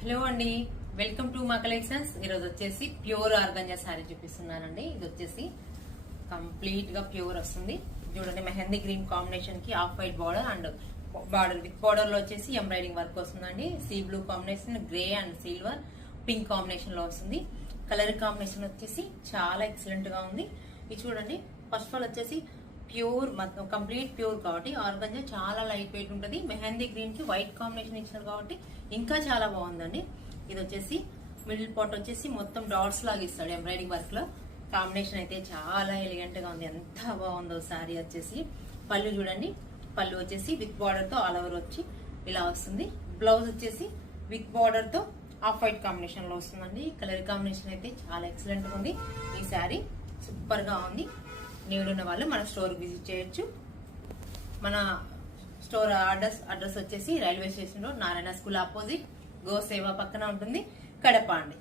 Hello అండి, welcome to మా collections. ఈరోజు వచ్చేసి ప్యూర్ ఆర్గంజా శారీ చూపిస్తున్నానండి. ఇది వచ్చేసి కంప్లీట్ గా ప్యూర్ వస్తుంది. చూడండి, మెహందీ గ్రీన్ కాంబినేషన్ కి off white border and border with border లో వచ్చేసి ఎంబ్రాయిడింగ్ వర్క్ వస్తుందండి. Sea blue combination, grey and silver pink combination లో వస్తుంది. కలర్ కాంబినేషన్ వచ్చేసి చాలా ఎక్సలెంట్ గా ఉంది. ఇది చూడండి, ఫస్ట్ ఆఫ్ ఆల్ వచ్చేసి ప్యూర్ మొత్తం కంప్లీట్ ప్యూర్ కాబట్టి ఆర్గంజా చాలా లైట్ వెయిట్ ఉంటుంది. మెహందీ గ్రీన్ కి వైట్ కాంబినేషన్ ఇచ్చారు కాబట్టి ఇంకా చాలా బాగుందండి. ఇది వచ్చేసి మిడిల్ పార్ట్ వచ్చేసి మొత్తం డాట్స్ లాగా ఇస్తాడు ఎంబ్రాయిడింగ్ వర్క్ లో. కాంబినేషన్ అయితే చాలా ఎలిగెంట్ గా ఉంది. ఎంత బాగుందో సారీ వచ్చేసి. పళ్ళు చూడండి, పళ్ళు వచ్చేసి విత్ బార్డర్ తో ఆల్ ఓవర్ వచ్చి ఇలా వస్తుంది. బ్లౌజ్ వచ్చేసి విత్ బార్డర్ తో ఆఫ్ వైట్ కాంబినేషన్ లో వస్తుందండి. కలర్ కాంబినేషన్ అయితే చాలా ఎక్సలెంట్ గా ఉంది. ఈ సారీ సూపర్ గా ఉంది. నీడ్ ఉన్న వాళ్ళు మన స్టోర్ విజిట్ చేయొచ్చు. మన స్టోర్ అడ్రస్ వచ్చేసి railway station road, Narayana school opposite, go సేవ పక్కన ఉంటుంది, కడప అండి.